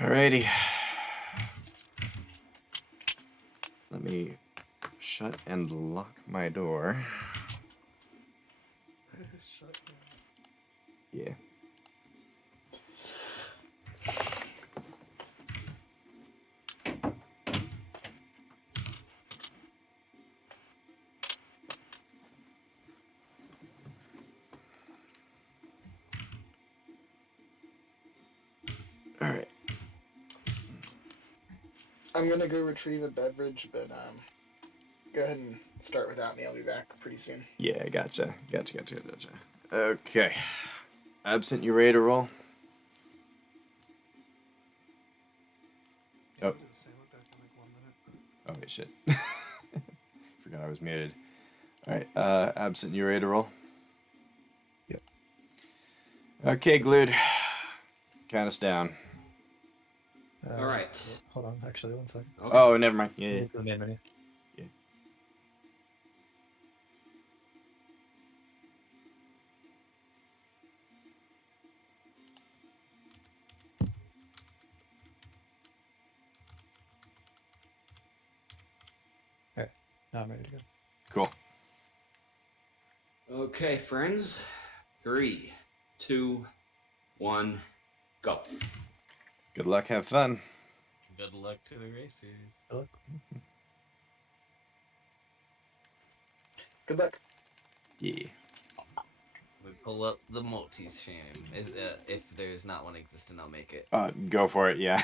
Alrighty. Let me shut and lock my door. Yeah. Alright. I'm gonna go retrieve a beverage, but go ahead and start without me. I'll be back pretty soon. Yeah, gotcha. Gotcha. Okay. Absent, you ready to roll? Yeah, Oh. just say what back in like 1 minute. Oh, wait, shit. Forgot I was muted. Alright, Absent, you ready to roll? Yep. Okay, Glued. Count us down. All right. Hold on, actually, 1 second. Okay. Oh, never mind. Yeah. The main menu. Yeah. Alright, now I'm ready to go. Cool. Okay, friends. 3, 2, 1, go. Good luck, have fun. Good luck to the racers. Look. Good luck. Yeah. We pull up the multi-stream. Is if there's not one existing, I'll make it. Go for it, yeah.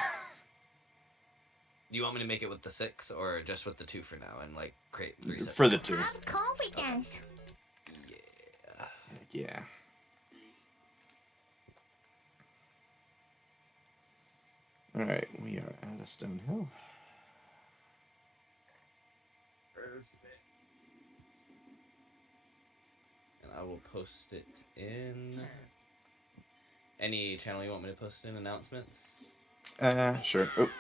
Do you want me to make it with the 6 or just with the 2 for now and like create 3 separate For the ones? 2. Have confidence. Yeah. Heck yeah. Alright, we are at a stone hill. Perfect. And I will post it in any channel you want me to post in announcements. Sure. Oh.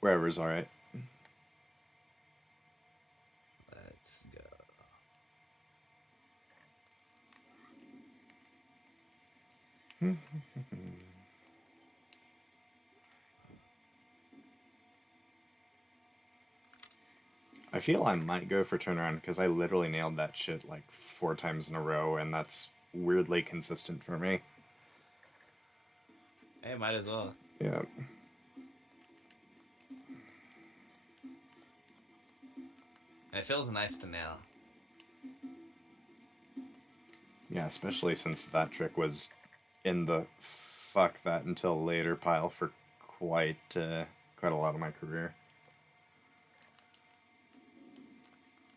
Wherever's alright. Let's go. I feel I might go for turnaround because I literally nailed that shit like 4 times in a row, and that's weirdly consistent for me. Hey, might as well. Yeah. And it feels nice to nail. Yeah, especially since that trick was in the fuck that until later pile for quite a lot of my career.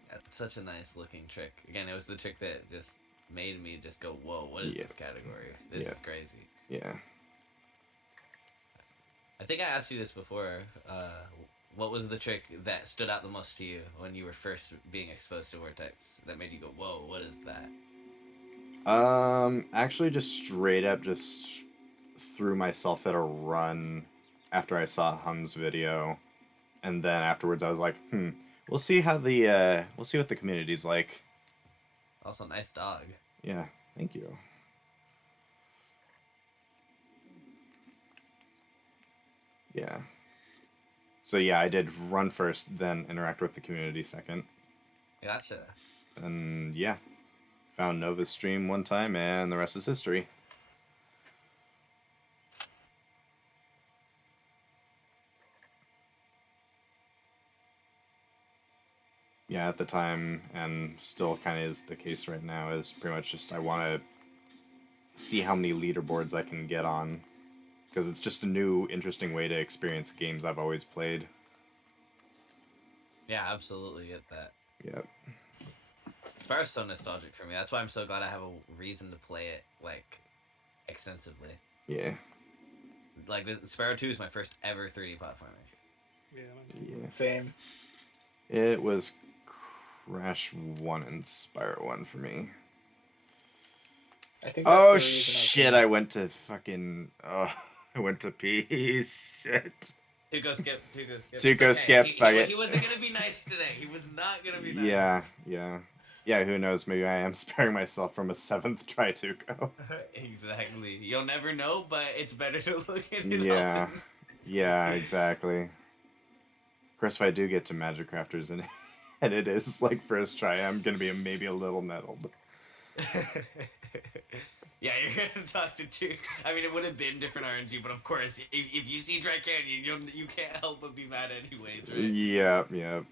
That's such a nice looking trick. Again, it was the trick that just made me just go, whoa, what is Yeah. this category? This Yeah. is crazy. Yeah. I think I asked you this before. What was the trick that stood out the most to you when you were first being exposed to Vortex that made you go, whoa, what is that? Actually just straight up just threw myself at a run after I saw Hum's video, and then afterwards I was like, we'll see how we'll see what the community's like. Also, nice dog. Yeah, thank you. Yeah. So yeah, I did run first, then interact with the community second. Gotcha. And yeah, found Nova's stream one time, and the rest is history. Yeah, at the time, and still kind of is the case right now, is pretty much just I want to see how many leaderboards I can get on, because it's just a new, interesting way to experience games I've always played. Yeah, absolutely get that. Yep. Spyro's so nostalgic for me. That's why I'm so glad I have a reason to play it, like, extensively. Yeah. Like, Spyro 2 is my first ever 3D platformer. Yeah. Yeah. Same. It was Crash 1 and Spyro 1 for me. I think. That's the Oh reason shit! I went to fucking. I went to pee. Shit. Tuco skip. Tuco skip, fuck it. He wasn't gonna be nice today. He was not gonna be nice. Yeah. Yeah, who knows? Maybe I am sparing myself from a 7th try to go. Exactly. You'll never know, but it's better to look at it Yeah. often. Yeah, exactly. Of course, if I do get to Magic Crafters and, and it is like first try, I'm going to be maybe a little nettled. Yeah, you're gonna talk to two. I mean, it would have been different RNG, but of course, if you see Dry Canyon, you can't help but be mad anyways, right? Yep, yep,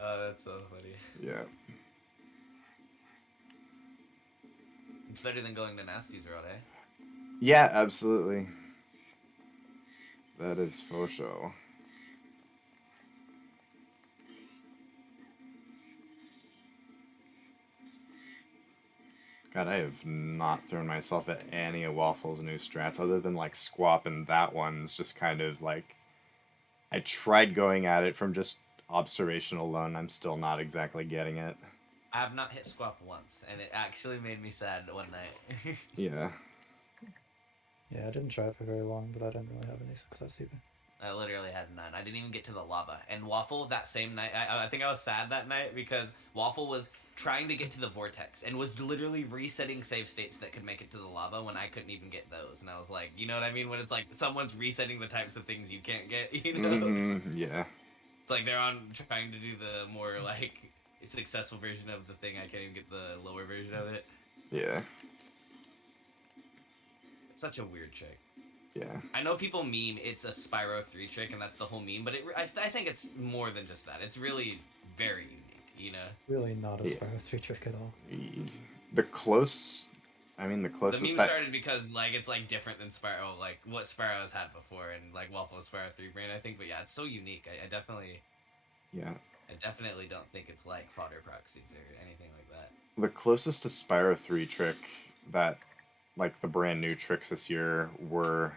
Oh, that's so funny. yep. It's better than going to Nasty's World, eh? Yeah, absolutely. That is for sure. God, I have not thrown myself at any of Waffle's new strats other than like Squap, and that one's just kind of like I tried going at it from just observation alone. I'm still not exactly getting it. I have not hit Squap once, and it actually made me sad one night. Yeah. Yeah, I didn't try it for very long, but I didn't really have any success either. I literally had none. I didn't even get to the lava. And Waffle, that same night, I think I was sad that night because Waffle was trying to get to the Vortex and was literally resetting save states that could make it to the lava when I couldn't even get those. And I was like, you know what I mean? When it's like someone's resetting the types of things you can't get, you know? Yeah. It's like they're on trying to do the more like successful version of the thing. I can't even get the lower version of it. Yeah. It's such a weird trick. Yeah. I know people meme it's a Spyro 3 trick and that's the whole meme, but I think it's more than just that. It's really very unique, you know? Really not a Yeah. Spyro 3 trick at all. The closest The closest meme that started because like it's like different than Spyro, like what Spyro has had before, and like Waffle is Spyro 3 brain, I think. But yeah, it's so unique. I definitely don't think it's like fodder proxies or anything like that. the closest to Spyro 3 trick that like the brand new tricks this year were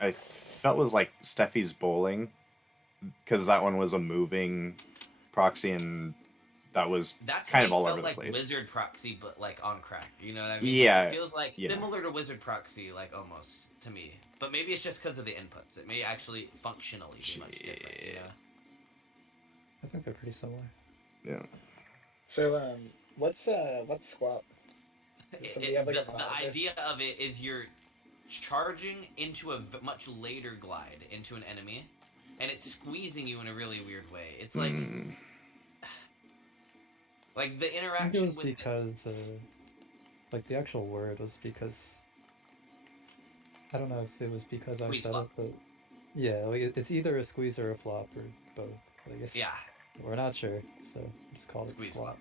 I felt was like Steffi's bowling, because that one was a moving proxy and that was That to kind me of all felt over the like place. Wizard proxy, but like on crack. You know what I mean? Yeah, It feels like yeah. similar to Wizard proxy, like almost to me. But maybe it's just because of the inputs. It may actually functionally be much different. You know? I think they're pretty similar. Yeah. So, what's Squap? Does somebody have, like, a The positive? idea of it is you're charging into a much later glide into an enemy, and it's squeezing you in a really weird way. It's like, like the I think interaction it was with because, like, the actual word was because, I don't know if it was because I Squeeze said flop. it, but yeah, like, it's either a squeeze or a flop or both. Like, it's, yeah, we're not sure, so just call it squeeze squat. flop.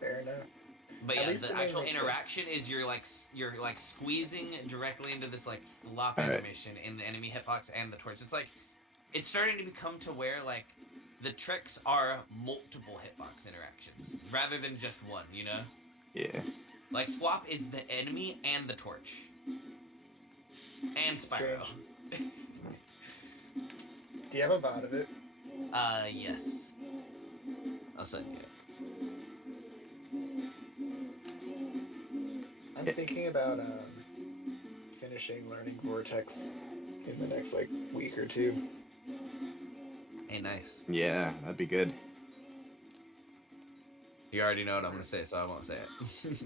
Fair enough. But At yeah, least the the name actual makes sense. interaction is you're like squeezing directly into this like flop Alright. animation in the enemy hitbox and the torch. It's like it's starting to become to where like the tricks are multiple hitbox interactions rather than just one, you know? Yeah. Like Swap is the enemy and the torch. And Spyro. Do you have a VOD of it? Yes. I'll send you it. I'm thinking about finishing learning Vortex in the next like week or two. Hey, nice. Yeah, that'd be good. You already know what I'm gonna say, so I won't say it.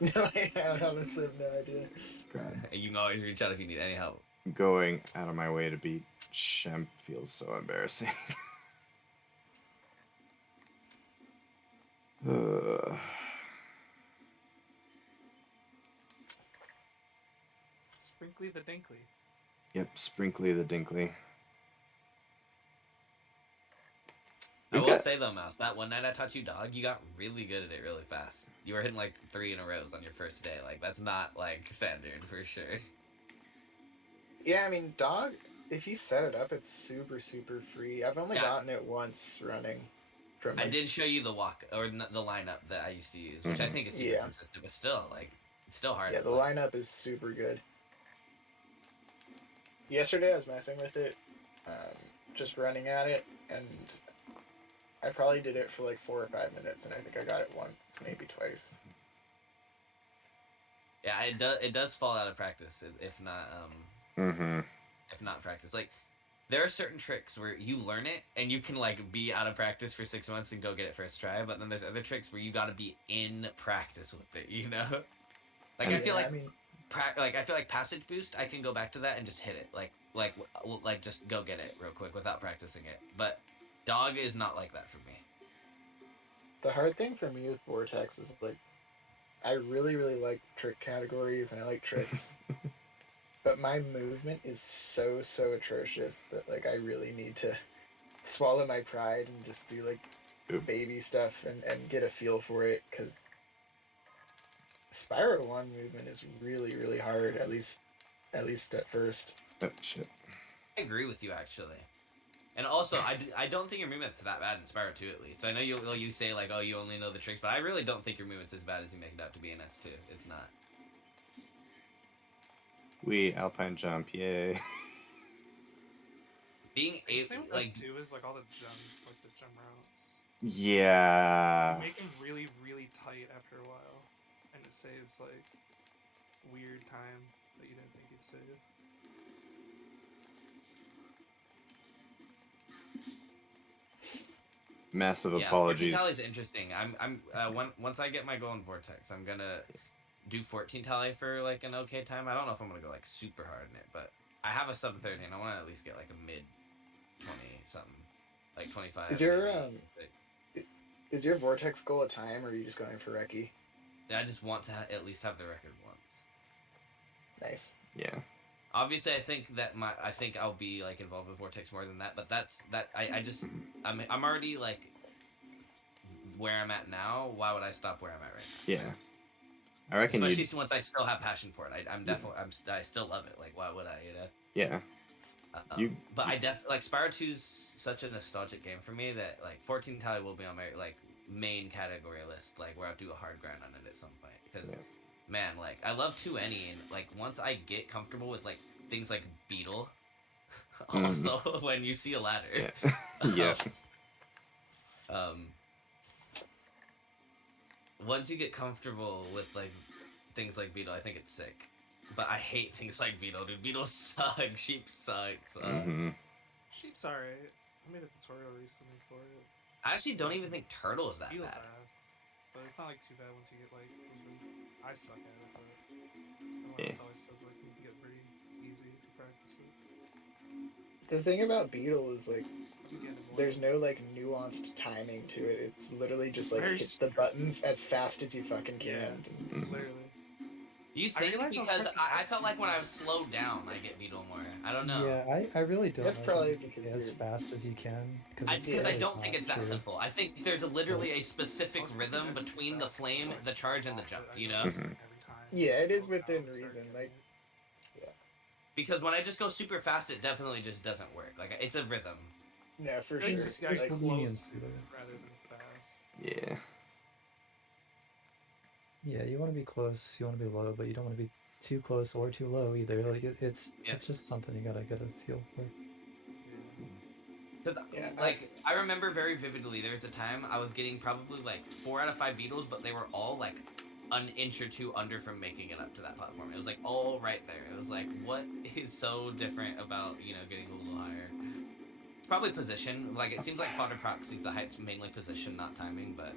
No, I honestly have no idea. God. You can always reach out if you need any help. Going out of my way to beat Shemp feels so embarrassing. Sprinkly the Dinkley. Yep, Sprinkly the Dinkley. I will Okay. say though, Mouse, that one night I taught you dog, you got really good at it really fast. You were hitting like 3 in a row on your first day. Like that's not like standard for sure. Yeah, I mean, dog. If you set it up, it's super free. I've only Yeah. gotten it once running. From I like, did show you the walk or the lineup that I used to use, which I think is super Yeah. consistent, but still like it's still hard. Yeah, to the play. lineup is super good. Yesterday I was messing with it, just running at it, and I probably did it for like 4 or 5 minutes, and I think I got it once, maybe twice. Yeah, it does fall out of practice if not Mm-hmm. if not practice. Like there are certain tricks where you learn it and you can like be out of practice for 6 months and go get it first try, but then there's other tricks where you got to be in practice with it, you know? Like I feel Yeah, like I mean, I feel like passage boost, I can go back to that and just hit it, like just go get it real quick without practicing it. But dog is not like that for me. the hard thing for me with Vortex is like, I really, really like trick categories and I like tricks, but my movement is so atrocious that like I really need to swallow my pride and just do like Oop. baby stuff and get a feel for it, because Spyro 1 movement is really, really hard, at least at first. Oh, shit. I agree with you actually. And also, I don't think your movement's that bad in Spyro 2 at least. I know you say like, oh, you only know the tricks, but I really don't think your movement's as bad as you make it out to be in S2. It's not. We Alpine jump, yay. Being The able, same with like, S2 is like all the gems, like the gem routes. Yeah. You make them really, really tight after a while, and it saves like weird time that you didn't think you'd save. Massive yeah, apologies. 14 tally is interesting. Once I get my goal in Vortex, I'm gonna do 14 tally for like an okay time. I don't know if I'm gonna go like super hard in it, but I have a sub 30 and I want to at least get like a mid 20 something, like 25. Is your maybe, 26. is your Vortex goal a time, or are you just going for recce? I just want to at least have the record once. Nice. Yeah. Obviously, I think I'll be like involved with Vortex more than that, but I'm already like where I'm at now. Why would I stop where I'm at right now? Yeah. I reckon Especially once I still have passion for it. I still love it. Like, why would I? You know. Yeah. But I like Spyro 2 is such a nostalgic game for me that like 14 tally will be on my like main category list, like where I'll do a hard grind on it at some point, because Yeah. man, like I love 2any, and like once I get comfortable with like things like Beetle, also when you see a ladder, Yeah. Yeah. Once you get comfortable with like things like Beetle, I think it's sick. But I hate things like Beetle, dude. Beetle suck. Sheep sucks. Sheep's alright. I made a tutorial recently for it. I actually don't even think Turtle is that Beetle's bad. ass, but it's not like too bad once you get like. I suck at it, but everyone Yeah. else always says like you can get pretty easy if you practice it. The thing about Beetle is like, You get it more. there's no like nuanced timing to it. It's literally just It's like very hit the buttons as fast as you fucking can. Yeah. Literally. You I think? realized I was Because pressing I X felt too like when I much. was slowed down, I get Beetle more. I don't know. Yeah, I really don't That's like probably it because as you're- fast as you can. Because Yeah. I don't think it's that simple. I think there's literally a specific I was pressing rhythm X too between the fast, flame, like, the charge, and the off jump. it. I You know? noticed, Mhm. like, every time Yeah, it is slowed down within and started reason, getting like- it. Because when I just go super fast, it definitely just doesn't work. Like it's a rhythm. No, for I think sure. this guy Like, There's close leniency there. rather than fast. Yeah. Yeah, you want to be close, you want to be low, but you don't want to be too close or too low either. Like it's Yeah. just something you gotta get a feel for. Because Yeah, like I remember very vividly, there was a time I was getting probably like 4 out of 5 beetles, but they were all like an inch or two under from making it up to that platform. It was like all right there. It was like, what is so different about getting a little higher? It's probably position. Like it seems like fodder proxies, the height's mainly position, not timing, but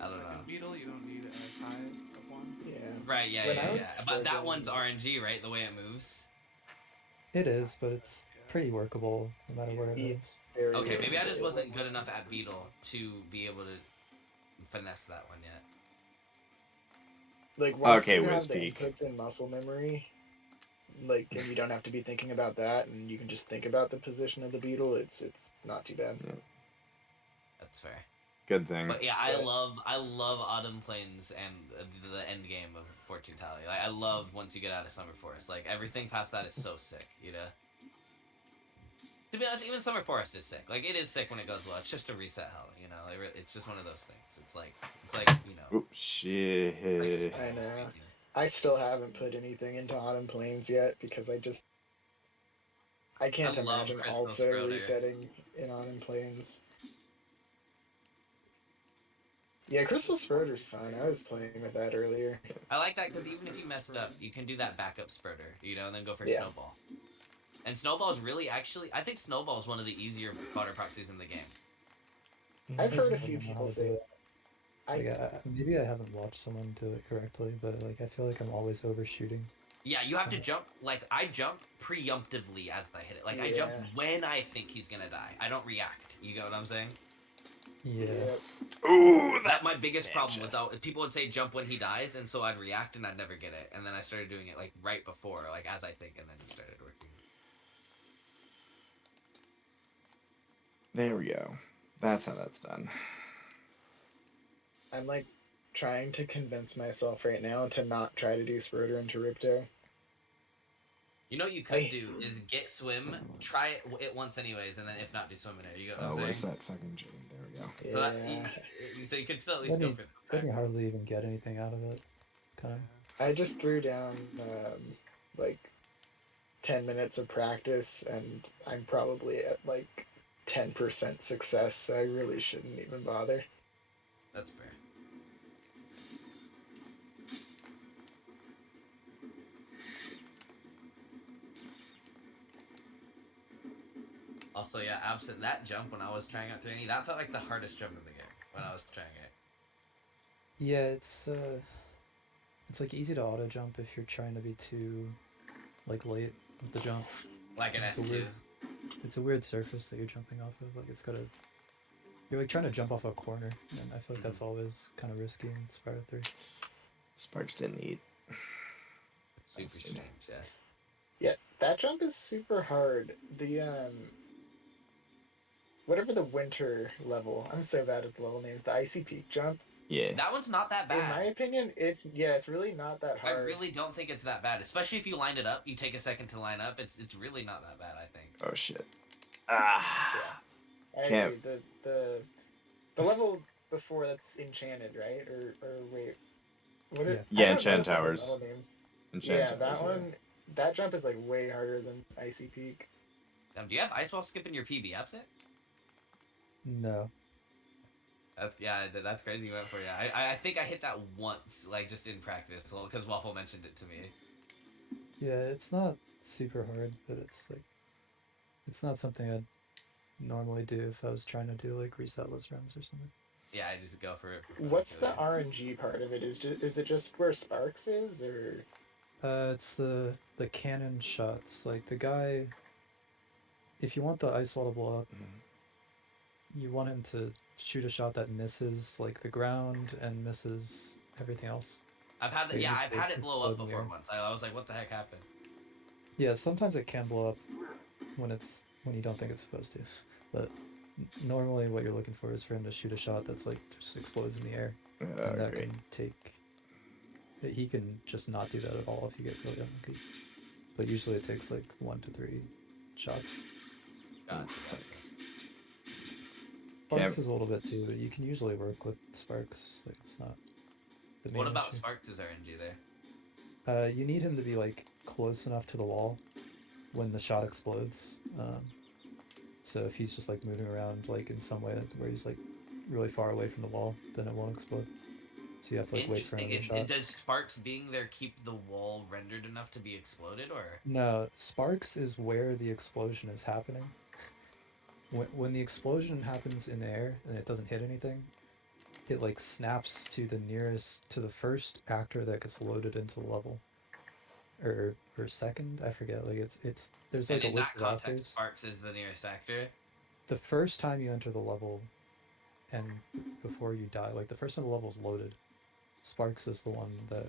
I don't know. Second beetle, you don't need as high of one. yeah. Right? Yeah, When I yeah, was yeah. But that struggling- one's RNG, right? The way it moves. It is, but it's pretty workable no matter where it Yeah. moves. Very Okay, maybe I good. just wasn't good enough at beetle to be able to finesse that one yet. Like once Okay, you have the Wispeak. inputs in muscle memory, like, and you don't have to be thinking about that, and you can just think about the position of the beetle. It's not too bad. That's fair. Good thing. But yeah, I Yeah. love Autumn Plains and the end game of Fortune Tally. Like I love once you get out of Summer Forest. Like everything past that is so sick, you know. To be honest, even Summer Forest is sick. Like it is sick when it goes low. It's just a reset hell, you know. It's just one of those things. It's like Oh shit. I know. I still haven't put anything into Autumn Plains yet because I can't I love imagine Crystal also Scroder. resetting in Autumn Plains. Yeah, Crystal Spurter's fun. I was playing with that earlier. I like that because even if you mess it up, you can do that backup spurter, you know, and then go for Yeah. snowball. And Snowball is really actually, I think Snowball is one of the easier fodder proxies in the game. I've I heard a still few don't know how people to say do it. I Like, maybe I haven't watched someone do it correctly, but like I feel like I'm always overshooting. Yeah, you have to So, jump, like, I jump preemptively as I hit it. Like, I jump yeah, when I think he's gonna die. I don't react. You get what I'm saying? yeah. yep. Ooh, That my biggest problem was just... that people would say jump when he dies, and so I'd react and I'd never get it. And then I started doing it, like, right before, like, as I think, and then it started working. There we go. That's how that's done. I'm like trying to convince myself right now to not try to do Spyro into Ripto. You know what you could do is get swim, try it once anyways, and then if not, do swim in air. You get what I'm Oh, saying? where's that fucking chain? There we go. So, that, Yeah, so you could still at least Then go you, for then you that. hardly even get anything out of it. It's kind of Yeah. I just threw down like 10 minutes of practice, and I'm probably at like 10% success, so I really shouldn't even bother. That's fair. Also, yeah, absent that jump when I was trying out 390, that felt like the hardest jump in the game when I was trying it. yeah. It's like easy to auto jump if you're trying to be too like late with the jump. Like an It's a S2. weird, it's a weird surface that you're jumping off of. Like you're like trying to jump off a corner, and I feel like that's always kind of risky in Spyro 3. Sparks didn't eat. Super strange, yeah. Yeah, that jump is super hard. The whatever the winter level, I'm so bad at the level names. The icy peak jump. Yeah. That one's not that In my bad. opinion, it's really not that I hard. really don't think it's that bad, especially if you line it up. You take a second to line up. It's really not that bad, I think. Oh shit. Ah. Yeah, I Can't. agree. The level before that's enchanted, right? Or wait, what? Yeah. Yeah, I don't know Enchant some of the Towers. level names. Enchant Yeah, Towers, that yeah. one. That jump is like way harder than icy peak. Do you have ice wall skip in your PB absent? No. That's crazy. You went for I think I hit that once, like just in practice, because Waffle mentioned it to me. Yeah, it's not super hard, but it's not something I'd normally do if I was trying to do like resetless runs or something. Yeah, I just go for it. What's the RNG part of it? Is it just where Sparks is, or? It's the cannon shots. Like the guy, if you want the ice wall to blow up, you want him to shoot a shot that misses like the ground and misses everything else. I've had Like, I've had it blow up explode in the before air. once. I was like, what the heck happened? Yeah, sometimes it can blow up when you don't think it's supposed to, but normally what you're looking for is for him to shoot a shot that's like just explodes in the air, and that Great. can take. He can just not do that at all if you get really unlucky, but usually it takes like 1 to 3 shots. Gotcha. Sparks is a little bit too, but you can usually work with Sparks. Like it's not the main What about issue. Sparks' RNG there? You need him to be like close enough to the wall when the shot explodes. So if he's just like moving around like in some way where he's like really far away from the wall, then it won't explode. So you have to like wait for another shot. Does Sparks being there keep the wall rendered enough to be exploded, or? No, Sparks is where the explosion is happening. When the explosion happens in the air and it doesn't hit anything, it like snaps to the first actor that gets loaded into the level, or second, I forget. Like it's there's like And a in list that of context, actors. Sparks is the nearest actor. The first time you enter the level, and before you die, like the first time the level is loaded, Sparks is the one that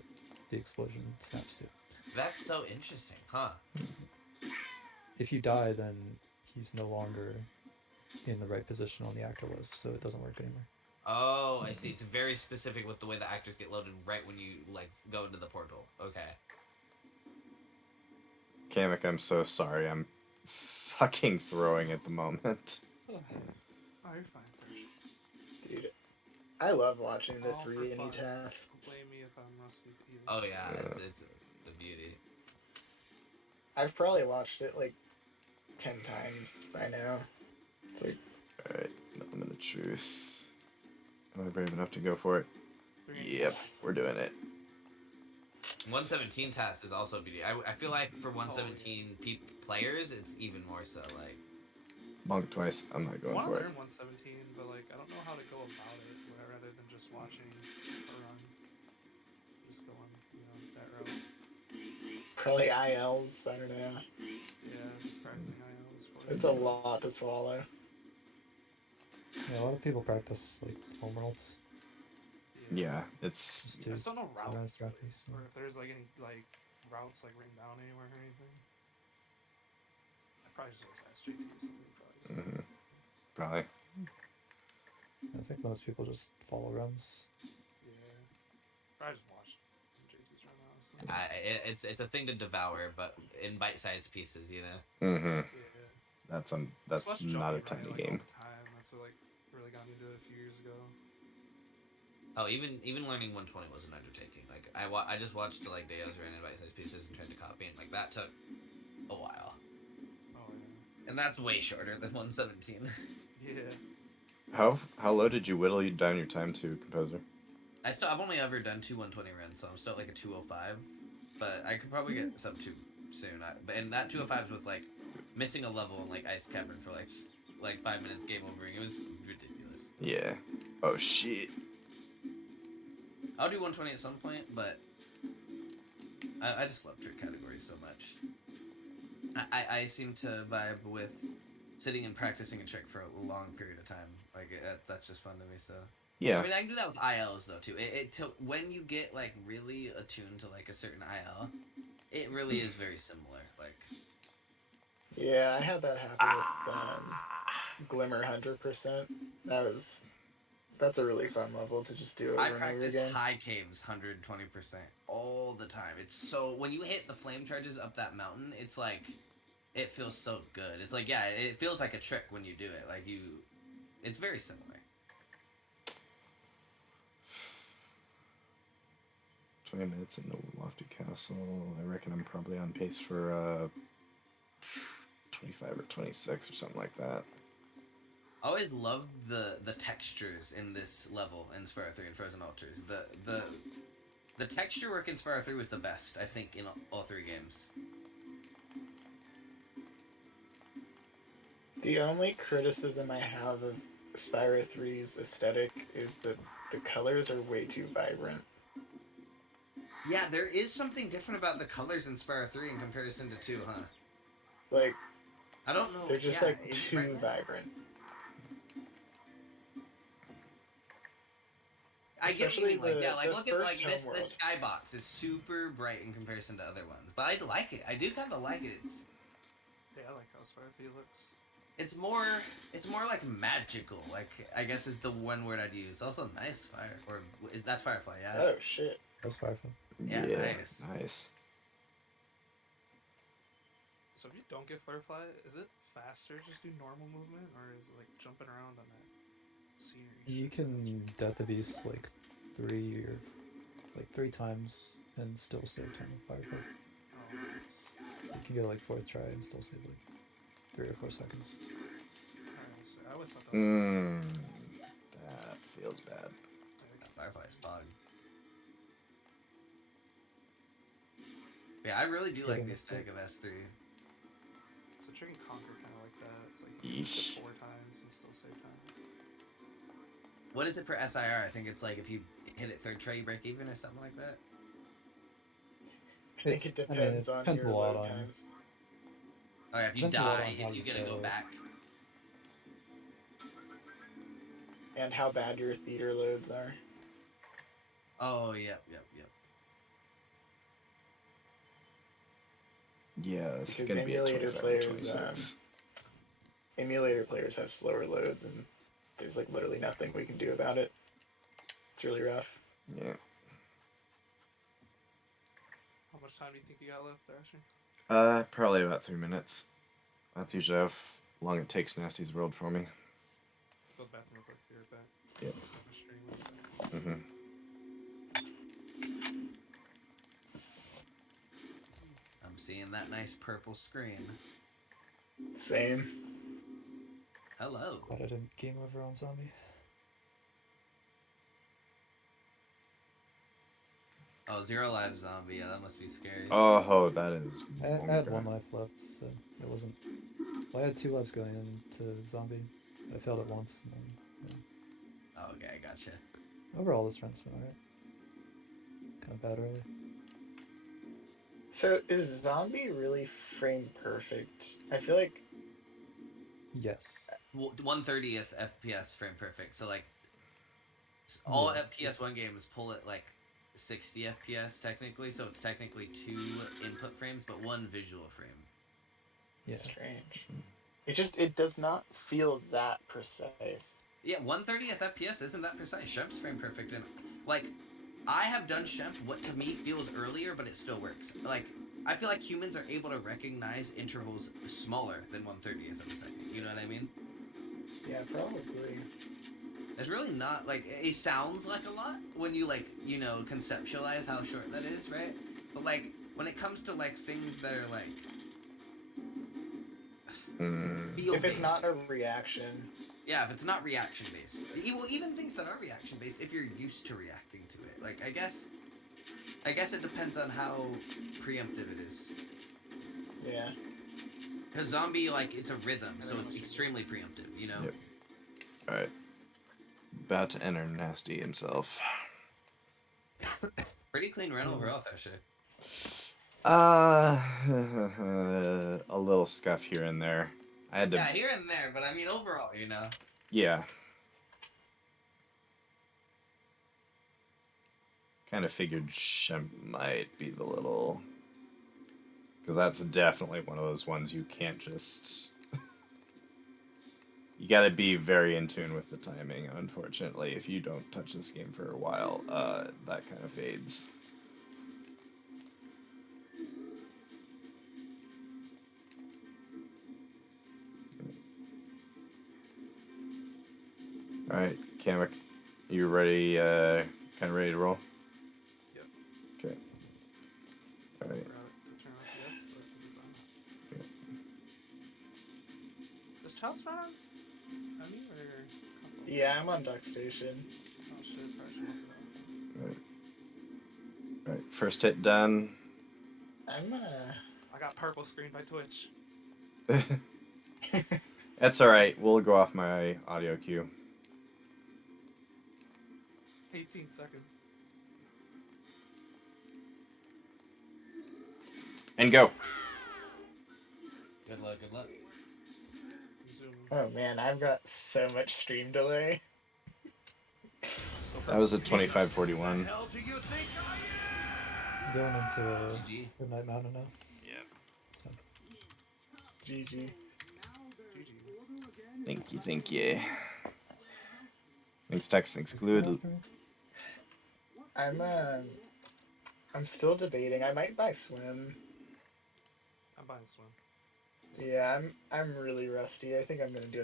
the explosion snaps to. That's so interesting, huh? If you die, then he's no longer in the right position on the actor list, so it doesn't work anymore. Oh, I see. It's very specific with the way the actors get loaded right when you like go into the portal. Okay. Kamek, I'm so sorry. I'm fucking throwing at the moment. Oh, you're fine, Thrash. Dude, I love watching the All for 3 fun. tasks. Don't blame me if I'm rusty either. Oh yeah, it's the beauty. I've probably watched it like 10 times by now. It's like, Alright, element of truth. Am I brave enough to go for it? Three Yep, tasks. we're doing it. 117 task is also beauty. I feel like for 117 players, it's even more so. Like, Bonk twice. I'm not I going want to for it. learn 117, but like I don't know how to go about it rather than just watching a run. Just going, that route. Probably ILs. I don't know. Yeah, just practicing ILs for It's it. a lot to swallow. Yeah, a lot of people practice like home rolls. Yeah, it's Just I do just don't know sunrise routes, really, graphics. or if there's like any like routes like written down anywhere or anything. I probably just ask JT or something. Probably just probably. I think most people just follow runs. yeah. I just watched JT's run honestly. it's a thing to devour, but in bite-sized pieces, you know. Mm-hmm. Yeah. That's Watched not Joey a tiny run it, like, game. all the time. That's what like really got me into it a few years ago. Oh, even learning 120 was an undertaking. Like I just watched like Deo's run in bite-sized pieces and tried to copy, and like that took a while. Oh yeah. And that's way shorter than 117. Yeah. How low did you whittle down your time to, Composer? I've only ever done 2 120 runs, so I'm still at like a 205. But I could probably get sub 2 soon. And that 205 is with like missing a level in like Ice Cavern for like 5 minutes, game overing. It was ridiculous. Yeah. Oh shit. I'll do 120 at some point, but I just love trick categories so much. I seem to vibe with sitting and practicing a trick for a long period of time. Like that's just fun to me. So Yeah. I mean, I can do that with ILs though too. When you get like really attuned to like a certain IL, it really is very similar. Like, Yeah, I had that happen with Glimmer 100%. That's a really fun level to just do over I and over practice again. high caves 120% all the time. It's so when you hit the flame charges up that mountain, it's like it feels so good. It's like it feels like a trick when you do it. Like it's very similar. 20 minutes in the Lofty Castle. I reckon I'm probably on pace for 25 or 26 or something like that. I always loved the textures in this level in Spyro 3 and Frozen Altars. The texture work in Spyro 3 was the best, I think, in all 3 games. The only criticism I have of Spyro 3's aesthetic is that the colors are way too vibrant. Yeah, there is something different about the colors in Spyro 3 in comparison to 2, huh? Like, I don't know. they're just like too vibrant. I get what you mean, like, look at like this homeworld. skybox is super bright in comparison to other ones. But I like it. I do kind of like it. Yeah, I like how Spyro 3 looks. It's more like magical, like I guess is the one word I'd use. Also nice fire. That's Firefly, yeah. Oh shit. That's Firefly. Yeah, nice. So if you don't get Firefly, is it faster just do normal movement, or is it like jumping around on that scenery? You can death the beast like 3 times and still save time with Firefly. Oh, nice. So you can go like 4th try and still save like 3 or 4 seconds. Alright, so I always thought that was That feels bad. Firefly's bug. Yeah, I really do like the aesthetic of S3. So Trick and Conquer kind of like that. It's like you can hit 4 times and still save time. What is it for SIR? I think it's like if you hit it 3rd try, you break even or something like that. I think it depends on your load times. Oh yeah, if you die, if you get to go back. And how bad your theater loads are. Oh, yep. Yeah, this Because is going to be a 25 players, 26. Emulator players have slower loads, and there's like literally nothing we can do about it. It's really rough. Yeah. How much time do you think you got left, Thrasher? Probably about 3 minutes. That's usually how long it takes Nasty's World for me. Go to the bathroom real quick. Be right back. Yep. Mm-hmm. I'm seeing that nice purple screen. Same. Hello. Glad I didn't game over on Zombie. Oh, Oh, 0 lives zombie. Yeah, that must be scary. Oh, that is. I had 1 life left, so it wasn't. Well, I had 2 lives going into zombie. I failed it once, and then Oh, okay, I gotcha. overall this run's been alright. Kind of bad early. So is zombie really frame perfect? I feel like Yes. Well, 130th FPS frame perfect. So like, all PS1 games pull at like 60 FPS technically. So it's technically 2 input frames, but 1 visual frame. Yeah. strange. It does not feel that precise. Yeah, 130th FPS isn't that precise. Shemp's frame perfect, and like, I have done Shemp what to me feels earlier, but it still works. Like, I feel like humans are able to recognize intervals smaller than 130th of a second. You know what I mean? Yeah, probably. It's really not like it sounds like a lot when you like conceptualize how short that is, right? But like when it comes to like things that are like feel If it's based. not a reaction. Yeah, if it's not reaction based. Well, even things that are reaction based, if you're used to reacting to it. Like, I guess it depends on how preemptive it is. Yeah. Because zombie, like, it's a rhythm, so it's extremely preemptive, you know? Yep. Alright. About to enter Nasty himself. Pretty clean run overall, Thresher. A little scuff here and there. I had to. Yeah, here and there, but I mean overall, you know? Yeah. Kind of figured Shemp might be the little. Because that's definitely one of those ones you can't just. You gotta be very in tune with the timing, and unfortunately, if you don't touch this game for a while, that kind of fades. Alright, Kamek, you ready, kind of ready to roll? Yep. Okay. Alright. Forgot to turn on FPS, but it is on. Yeah. Does Chalice run on me or console? Yeah, I'm on Duck Station. Oh shit, probably should look it up. Alright. Alright, first hit done. I got purple screen by Twitch. That's alright, we'll go off my audio cue. 18 seconds. And go! Good luck, good luck. Zoom. Oh man, I've got so much stream delay. So That was a purple. 2541. Going into GG. Midnight Mountain now. Yeah. So. GG. GG's. Thank you. Thanks, text, thanks, Glued. I'm still debating. I might buy Swim. I'm buying Swim. Yeah, I'm really rusty. I think I'm gonna do